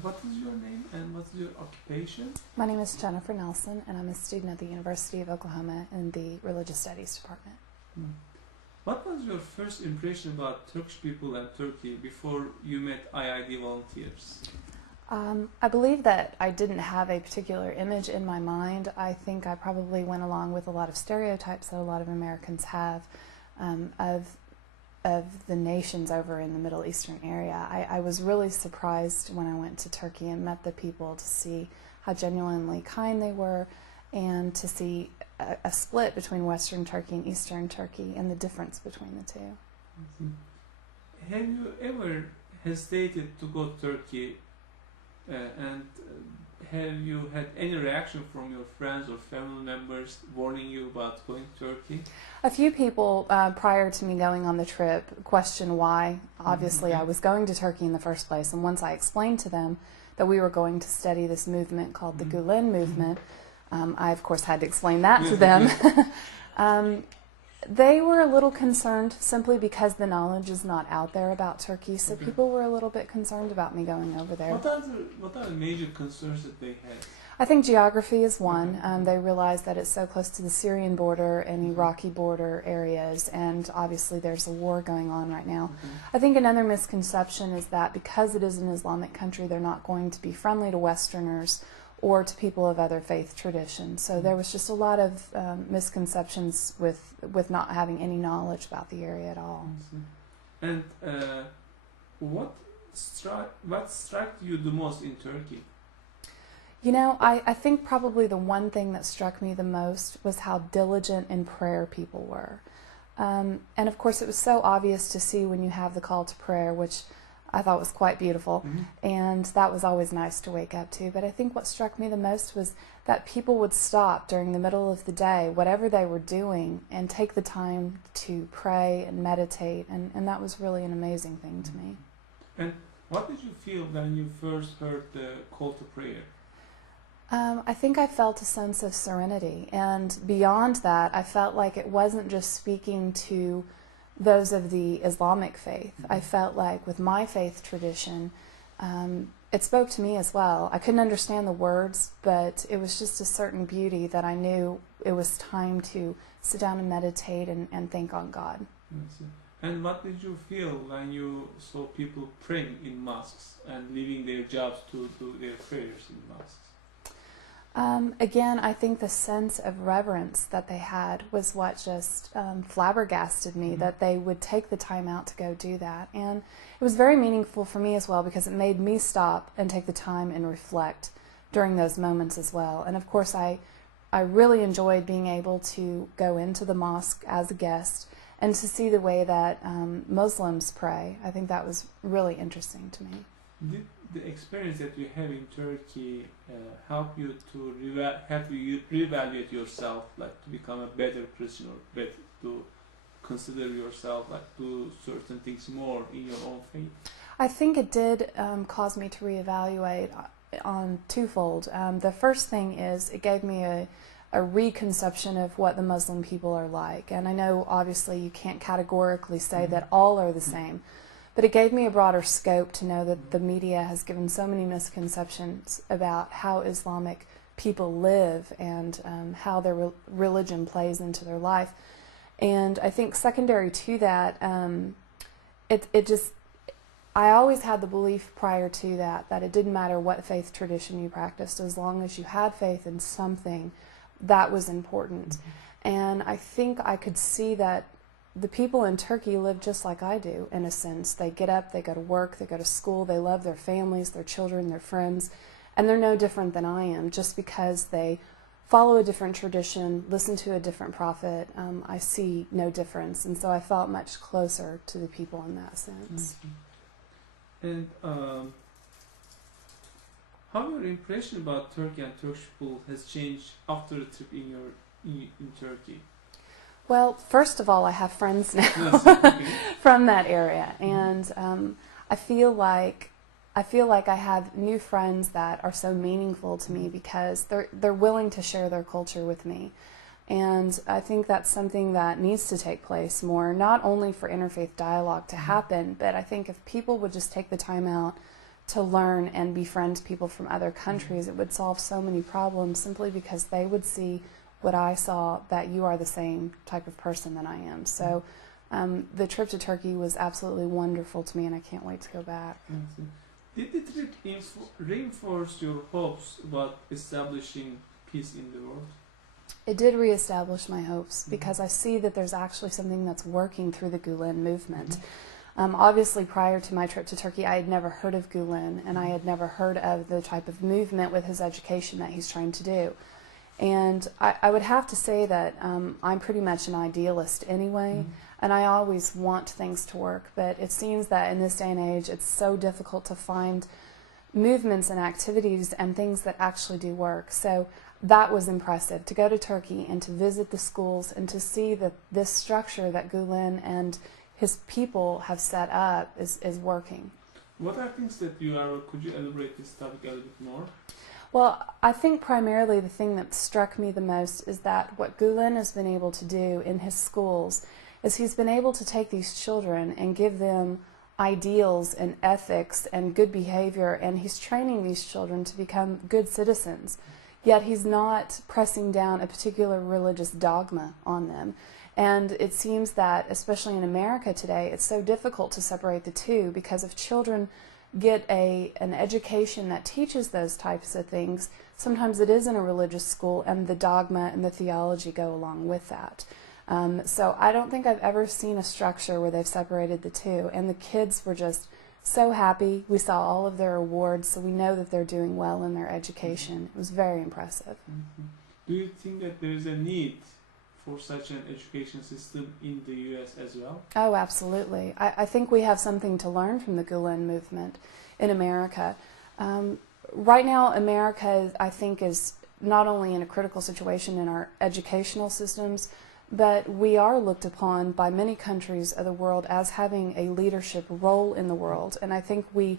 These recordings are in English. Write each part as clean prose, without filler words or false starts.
What is your name and what's your occupation? My name is Jennifer Nelson, and I'm a student at the University of Oklahoma in the Religious Studies Department. What was your first impression about Turkish people and Turkey before you met IID volunteers? I believe that I didn't have a particular image in my mind. I think I probably went along with a lot of stereotypes that a lot of Americans have of the nations over in the Middle Eastern area. I was really surprised when I went to Turkey and met the people to see how genuinely kind they were, and to see a split between Western Turkey and Eastern Turkey and the difference between the two. Have you ever hesitated to go to Turkey, and have you had any reaction from your friends or family members warning you about going to Turkey? A few people prior to me going on the trip questioned why. Obviously, I was going to Turkey in the first place, and once I explained to them that we were going to study this movement called the Gulen Movement, I of course had to explain that to them. They were a little concerned simply because the knowledge is not out there about Turkey, so people were a little bit concerned about me going over there. What are the major concerns that they had? I think geography is one. They realize that it's so close to the Syrian border and Iraqi border areas, and obviously there's a war going on right now. I think another misconception is that because it is an Islamic country, they're not going to be friendly to Westerners or to people of other faith traditions. So there was just a lot of misconceptions with not having any knowledge about the area at all. And what struck you the most in Turkey? You know, I think probably the one thing that struck me the most was how diligent in prayer people were. And of course it was so obvious to see when you have the call to prayer, which I thought was quite beautiful, and that was always nice to wake up to. But I think what struck me the most was that people would stop during the middle of the day, whatever they were doing, and take the time to pray and meditate, and that was really an amazing thing to me. And what did you feel when you first heard the call to prayer? I think I felt a sense of serenity, and beyond that, I felt like it wasn't just speaking to those of the Islamic faith. I felt like with my faith tradition, it spoke to me as well. I couldn't understand the words, but it was just a certain beauty that I knew it was time to sit down and meditate and think on God. And what did you feel when you saw people praying in mosques and leaving their jobs to do their prayers in mosques? Again, I think the sense of reverence that they had was what just flabbergasted me, that they would take the time out to go do that. And it was very meaningful for me as well, because it made me stop and take the time and reflect during those moments as well. And of course, I really enjoyed being able to go into the mosque as a guest and to see the way that Muslims pray. I think that was really interesting to me. Did the experience that you have in Turkey help you to reevaluate yourself, like to become a better Christian, or to consider yourself, like do certain things more in your own faith? I think it did cause me to reevaluate on twofold. The first thing is it gave me a reconception of what the Muslim people are like, and I know obviously you can't categorically say that all are the same. But it gave me a broader scope to know that the media has given so many misconceptions about how Islamic people live and how their religion plays into their life. And I think secondary to that, I always had the belief prior to that it didn't matter what faith tradition you practiced, as long as you had faith in something, that was important. And I think I could see that the people in Turkey live just like I do, in a sense. They get up, they go to work, they go to school, they love their families, their children, their friends, and they're no different than I am. Just because they follow a different tradition, listen to a different prophet, I see no difference. And so I felt much closer to the people in that sense. And how your impression about Turkey and Turkish people has changed after the trip in Turkey? Well, first of all, I have friends now from that area, and I feel like I have new friends that are so meaningful to me because they're willing to share their culture with me, and I think that's something that needs to take place more, not only for interfaith dialogue to happen, but I think if people would just take the time out to learn and befriend people from other countries. It would solve so many problems simply because they would see what I saw, that you are the same type of person that I am. So the trip to Turkey was absolutely wonderful to me, and I can't wait to go back. Did the trip reinforce your hopes about establishing peace in the world? It did reestablish my hopes because I see that there's actually something that's working through the Gulen movement. Obviously, prior to my trip to Turkey, I had never heard of Gulen, and I had never heard of the type of movement with his education that he's trying to do. And I would have to say that I'm pretty much an idealist anyway, and I always want things to work, but it seems that in this day and age it's so difficult to find movements and activities and things that actually do work. So that was impressive, to go to Turkey and to visit the schools and to see that this structure that Gulen and his people have set up is working. What are things that could you elaborate this topic a little bit more? Well, I think primarily the thing that struck me the most is that what Gulen has been able to do in his schools is he's been able to take these children and give them ideals and ethics and good behavior, and he's training these children to become good citizens. Yet he's not pressing down a particular religious dogma on them. And it seems that, especially in America today, it's so difficult to separate the two, because if children get an education that teaches those types of things, sometimes it is in a religious school, and the dogma and the theology go along with that. So I don't think I've ever seen a structure where they've separated the two, and the kids were just so happy. We saw all of their awards, so we know that they're doing well in their education. It was very impressive. Do you think that there is a need for such an education system in the U.S. as well? Oh, absolutely. I think we have something to learn from the Gulen movement in America. Right now, America, I think, is not only in a critical situation in our educational systems, but we are looked upon by many countries of the world as having a leadership role in the world. And I think we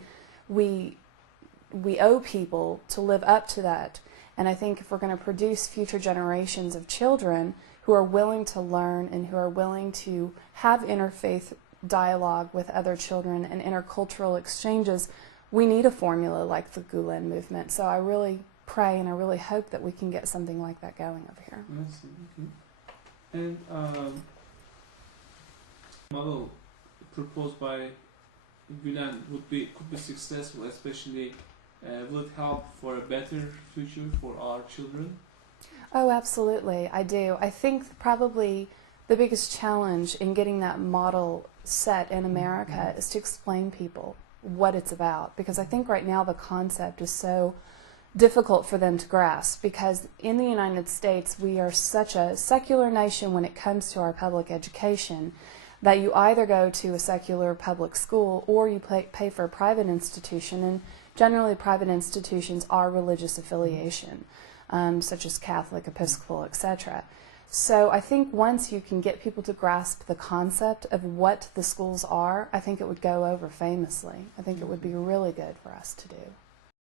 owe people to live up to that. And I think if we're going to produce future generations of children who are willing to learn and who are willing to have interfaith dialogue with other children and intercultural exchanges, we need a formula like the Gulen movement. So I really pray and I really hope that we can get something like that going over here. And model proposed by Gulen could be successful, especially will it help for a better future for our children? Oh, absolutely, I do. I think probably the biggest challenge in getting that model set in America is to explain people what it's about, because I think right now the concept is so difficult for them to grasp, because in the United States we are such a secular nation when it comes to our public education that you either go to a secular public school or you pay for a private institution, and generally private institutions are religious affiliation, such as Catholic, Episcopal, etc. So I think once you can get people to grasp the concept of what the schools are, I think it would go over famously. I think it would be really good for us to do.